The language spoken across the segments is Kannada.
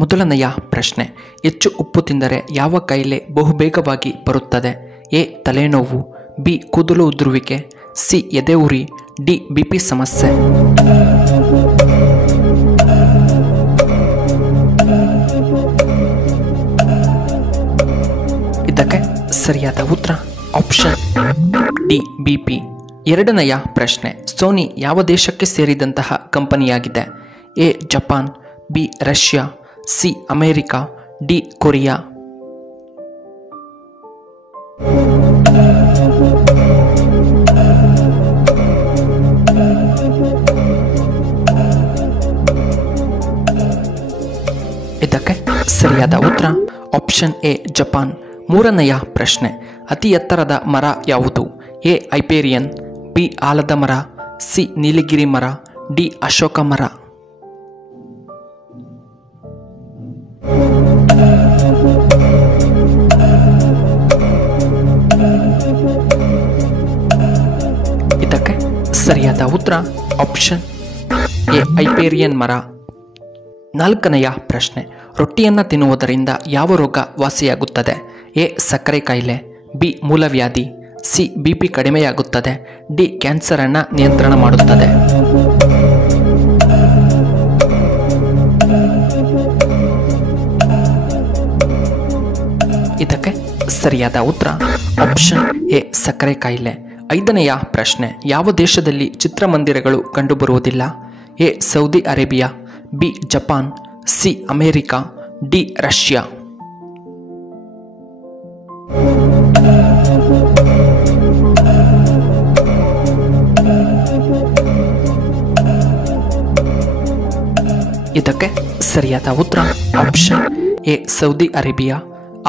ಮೊದಲನೆಯ ಪ್ರಶ್ನೆ, ಹೆಚ್ಚು ಉಪ್ಪು ತಿಂದರೆ ಯಾವ ಕಾಯಿಲೆ ಬಹುಬೇಗವಾಗಿ ಬರುತ್ತದೆ? ಎ ತಲೆನೋವು, ಬಿ ಕೂದಲು ಉದುರುವಿಕೆ, ಸಿ ಎದೆ ಉರಿ, ಡಿ ಬಿಪಿ ಸಮಸ್ಯೆ. ಇದಕ್ಕೆ ಸರಿಯಾದ ಉತ್ತರ ಆಪ್ಷನ್ ಡಿ ಬಿಪಿ. ಎರಡನೆಯ ಪ್ರಶ್ನೆ, ಸೋನಿ ಯಾವ ದೇಶಕ್ಕೆ ಸೇರಿದಂತಹ ಕಂಪನಿಯಾಗಿದೆ? A Japan, B Russia, C America, D Korea. ಇದಕ್ಕೆ ಸರಿಯಾದ ಉತ್ತರ ಆಪ್ಷನ್ ಎ ಜಪಾನ್. ಮೂರನೆಯ ಪ್ರಶ್ನೆ, ಅತಿ ಎತ್ತರದ ಮರ ಯಾವುದು? ಎ ಐಪೇರಿಯನ್, ಬಿ ಆಲದ ಮರ, ಸಿ ನೀಲಗಿರಿ ಮರ, ಡಿ ಅಶೋಕ ಮರ. ಇದಕ್ಕೆ ಸರಿಯಾದ ಉತ್ತರ ಆಪ್ಷನ್ ಎ ಐಪೇರಿಯನ್ ಮರ. ನಾಲ್ಕನೆಯ ಪ್ರಶ್ನೆ, ರೊಟ್ಟಿಯನ್ನು ತಿನ್ನುವುದರಿಂದ ಯಾವ ರೋಗ ವಾಸಿಯಾಗುತ್ತದೆ? ಎ ಸಕ್ಕರೆ ಕಾಯಿಲೆ, ಬಿ ಮೂಲವ್ಯಾಧಿ, ಸಿ ಬಿಪಿ ಕಡಿಮೆಯಾಗುತ್ತದೆ, ಡಿ ಕ್ಯಾನ್ಸರ್ ಅನ್ನು ನಿಯಂತ್ರಣ ಮಾಡುತ್ತದೆ. ಇದಕ್ಕೆ ಸರಿಯಾದ ಉತ್ತರ ಆಪ್ಷನ್ ಎ ಸಕ್ಕರೆ ಕಾಯಿಲೆ. ಐದನೆಯ ಪ್ರಶ್ನೆ, ಯಾವ ದೇಶದಲ್ಲಿ ಚಿತ್ರಮಂದಿರಗಳು ಕಂಡುಬರುವುದಿಲ್ಲ? A Saudi Arabia, B Japan, C America, D Russia. ಇದಕ್ಕೆ ಸರಿಯಾದ ಉತ್ತರ ಆಪ್ಷನ್ ಎ ಸೌದಿ ಅರೇಬಿಯಾ.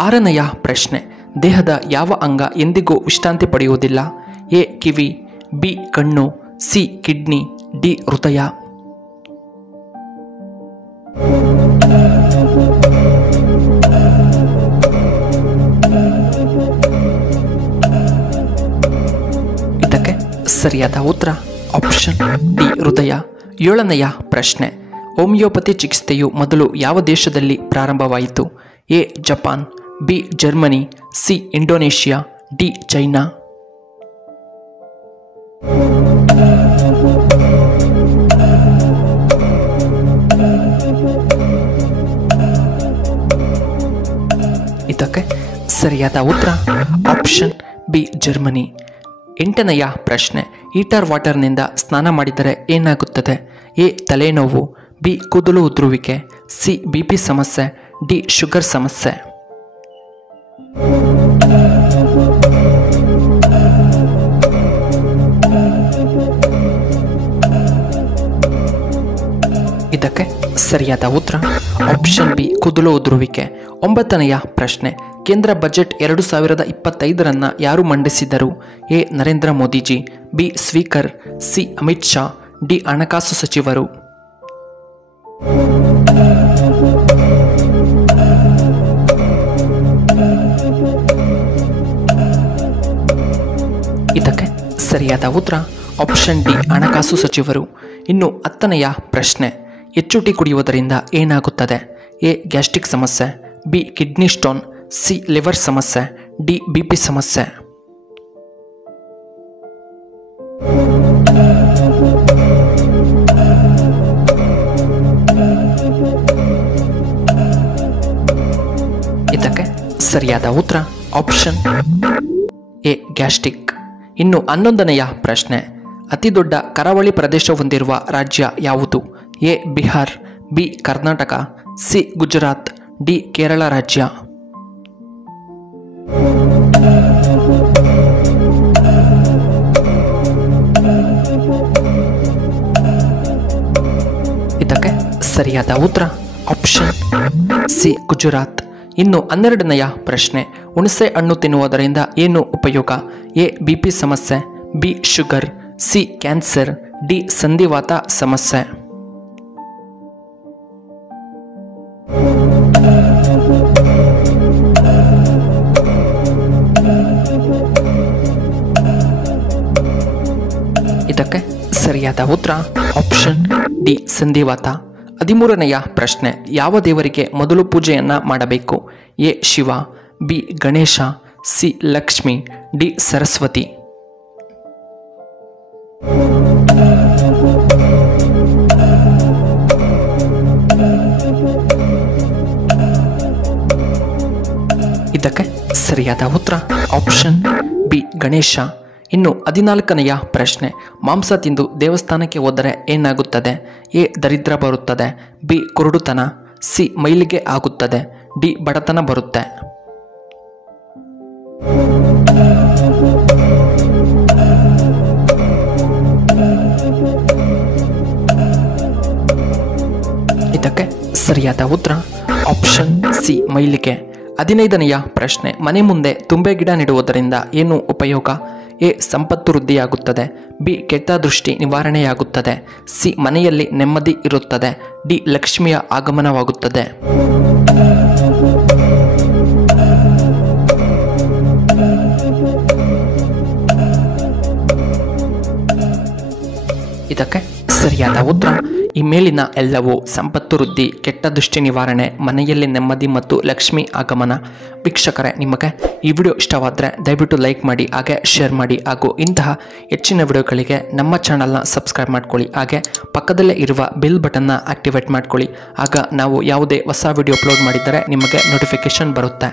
ಆರನೆಯ ಪ್ರಶ್ನೆ, ದೇಹದ ಯಾವ ಅಂಗ ಎಂದಿಗೂ ವಿಶ್ರಾಂತಿ ಪಡೆಯುವುದಿಲ್ಲ? ಎ ಕಿವಿ, ಬಿ ಕಣ್ಣು, ಸಿ ಕಿಡ್ನಿ, ಡಿ ಹೃದಯ. ಇದಕ್ಕೆ ಸರಿಯಾದ ಉತ್ತರ ಆಪ್ಷನ್ ಡಿ ಹೃದಯ. ಏಳನೆಯ ಪ್ರಶ್ನೆ, ಹೋಮಿಯೋಪತಿ ಚಿಕಿತ್ಸೆಯು ಮೊದಲು ಯಾವ ದೇಶದಲ್ಲಿ ಪ್ರಾರಂಭವಾಯಿತು? A Japan, B Germany, C Indonesia, D China. ಇದಕ್ಕೆ ಸರಿಯಾದ ಉತ್ತರ ಆಪ್ಷನ್ ಬಿ ಜರ್ಮನಿ. ಎಂಟನೆಯ ಪ್ರಶ್ನೆ, ಹೀಟರ್ ವಾಟರ್ನಿಂದ ಸ್ನಾನ ಮಾಡಿದರೆ ಏನಾಗುತ್ತದೆ? ಎ ತಲೆನೋವು, ಬಿ ಕೂದಲು ಉದುರುವಿಕೆ, ಸಿ ಬಿಪಿ ಸಮಸ್ಯೆ, ಡಿ ಶುಗರ್ ಸಮಸ್ಯೆ. ಇದಕ್ಕೆ ಸರಿಯಾದ ಉತ್ತರ ಆಪ್ಷನ್ ಬಿ ಕೂದಲು ಉದುರುವಿಕೆ. ಒಂಬತ್ತನೆಯ ಪ್ರಶ್ನೆ, ಕೇಂದ್ರ ಬಜೆಟ್ 2025 ಯಾರು ಮಂಡಿಸಿದರು? A Narendra Modiji, B speaker, C Amit Shah, D ಹಣಕಾಸು ಸಚಿವರು. ಇದಕ್ಕೆ ಸರಿಯಾದ ಉತ್ತರ ಆಪ್ಷನ್ ಡಿ ಹಣಕಾಸು ಸಚಿವರು. ಇನ್ನು 10ನೆಯ ಪ್ರಶ್ನೆ, ಹೆಚ್ಚು ಟೀ ಕುಡಿಯುವುದರಿಂದ ಏನಾಗುತ್ತದೆ? ಎ ಗ್ಯಾಸ್ಟ್ರಿಕ್ ಸಮಸ್ಯೆ, B kidney stone, C liver ಸಮಸ್ಯೆ, ಡಿ ಬಿಪಿ ಸಮಸ್ಯೆ. ಇದಕ್ಕೆ ಸರಿಯಾದ ಉತ್ತರ ಆಪ್ಷನ್ ಎ ಗ್ಯಾಸ್ಟ್ರಿಕ್. ಇನ್ನು 11ನೆಯ ಪ್ರಶ್ನೆ, ಅತಿ ದೊಡ್ಡ ಕರಾವಳಿ ಪ್ರದೇಶ ಹೊಂದಿರುವ ರಾಜ್ಯ ಯಾವುದು? A Bihar, B Karnataka, C Gujarat, D Kerala ರಾಜ್ಯ. ಇದಕ್ಕೆ ಸರಿಯಾದ ಉತ್ತರ ಆಪ್ಷನ್ ಸಿ ಗುಜರಾತ್. ಇನ್ನು 12ನೆಯ ಪ್ರಶ್ನೆ, ಹುಣಸೆ ಹಣ್ಣು ತಿನ್ನುವುದರಿಂದ ಏನು ಉಪಯೋಗ? ಎ ಬಿಪಿ ಸಮಸ್ಯೆ, B sugar, C cancer, D ಸಂಧಿವಾತ ಸಮಸ್ಯೆ. ಇದಕ್ಕೆ ಸರಿಯಾದ ಉತ್ತರ ಆಪ್ಷನ್ ಡಿ ಸಂಧಿವಾತ. 13ನೆಯ ಪ್ರಶ್ನೆ, ಯಾವ ದೇವರಿಗೆ ಮೊದಲು ಪೂಜೆಯನ್ನು ಮಾಡಬೇಕು? A Shiva, B Ganesha, C Lakshmi, D Saraswati. ಇದಕ್ಕೆ ಸರಿಯಾದ ಉತ್ತರ ಆಪ್ಷನ್ ಬಿ ಗಣೇಶ. ಇನ್ನು 14ನೆಯ ಪ್ರಶ್ನೆ, ಮಾಂಸ ತಿಂದು ದೇವಸ್ಥಾನಕ್ಕೆ ಹೋದರೆ ಏನಾಗುತ್ತದೆ? ಎ ದರಿದ್ರ ಬರುತ್ತದೆ, ಬಿ ಕುರುಡುತನ, ಸಿ ಮೈಲಿಗೆ ಆಗುತ್ತದೆ, ಡಿ ಬಡತನ ಬರುತ್ತೆ. ಇದಕ್ಕೆ ಸರಿಯಾದ ಉತ್ತರ ಆಪ್ಷನ್ ಸಿ ಮೈಲಿಗೆ. 15ನೆಯ ಪ್ರಶ್ನೆ, ಮನೆ ಮುಂದೆ ತುಂಬೆ ಗಿಡ ನೆಡುವುದರಿಂದ ಏನು ಉಪಯೋಗ? ಎ ಸಂಪತ್ತು ವೃದ್ಧಿಯಾಗುತ್ತದೆ, ಬಿ ಕೆಟ್ಟ ದೃಷ್ಟಿ ನಿವಾರಣೆಯಾಗುತ್ತದೆ, ಸಿ ಮನೆಯಲ್ಲಿ ನೆಮ್ಮದಿ ಇರುತ್ತದೆ, ಡಿ ಲಕ್ಷ್ಮಿಯ ಆಗಮನವಾಗುತ್ತದೆ. ಇದಕ್ಕೆ ಸರಿಯಾದ ಉತ್ತರ ಈ ಮೇಲಿನ ಎಲ್ಲವೂ ಸಂಪತ್ತು ವೃದ್ಧಿ, ಕೆಟ್ಟ ದೃಷ್ಟಿ ನಿವಾರಣೆ, ಮನೆಯಲ್ಲಿ ನೆಮ್ಮದಿ ಮತ್ತು ಲಕ್ಷ್ಮಿ ಆಗಮನ. ವೀಕ್ಷಕರೇ, ನಿಮಗೆ ಈ ವಿಡಿಯೋ ಇಷ್ಟವಾದರೆ ದಯವಿಟ್ಟು ಲೈಕ್ ಮಾಡಿ, ಹಾಗೆ ಶೇರ್ ಮಾಡಿ, ಹಾಗೂ ಇಂತಹ ಹೆಚ್ಚಿನ ವಿಡಿಯೋಗಳಿಗೆ ನಮ್ಮ ಚಾನಲ್ನ ಸಬ್ಸ್ಕ್ರೈಬ್ ಮಾಡ್ಕೊಳ್ಳಿ. ಹಾಗೆ ಪಕ್ಕದಲ್ಲೇ ಇರುವ ಬೆಲ್ ಬಟನ್ನ ಆಕ್ಟಿವೇಟ್ ಮಾಡ್ಕೊಳ್ಳಿ. ಆಗ ನಾವು ಯಾವುದೇ ಹೊಸ ವಿಡಿಯೋ ಅಪ್ಲೋಡ್ ಮಾಡಿದರೆ ನಿಮಗೆ ನೋಟಿಫಿಕೇಶನ್ ಬರುತ್ತೆ.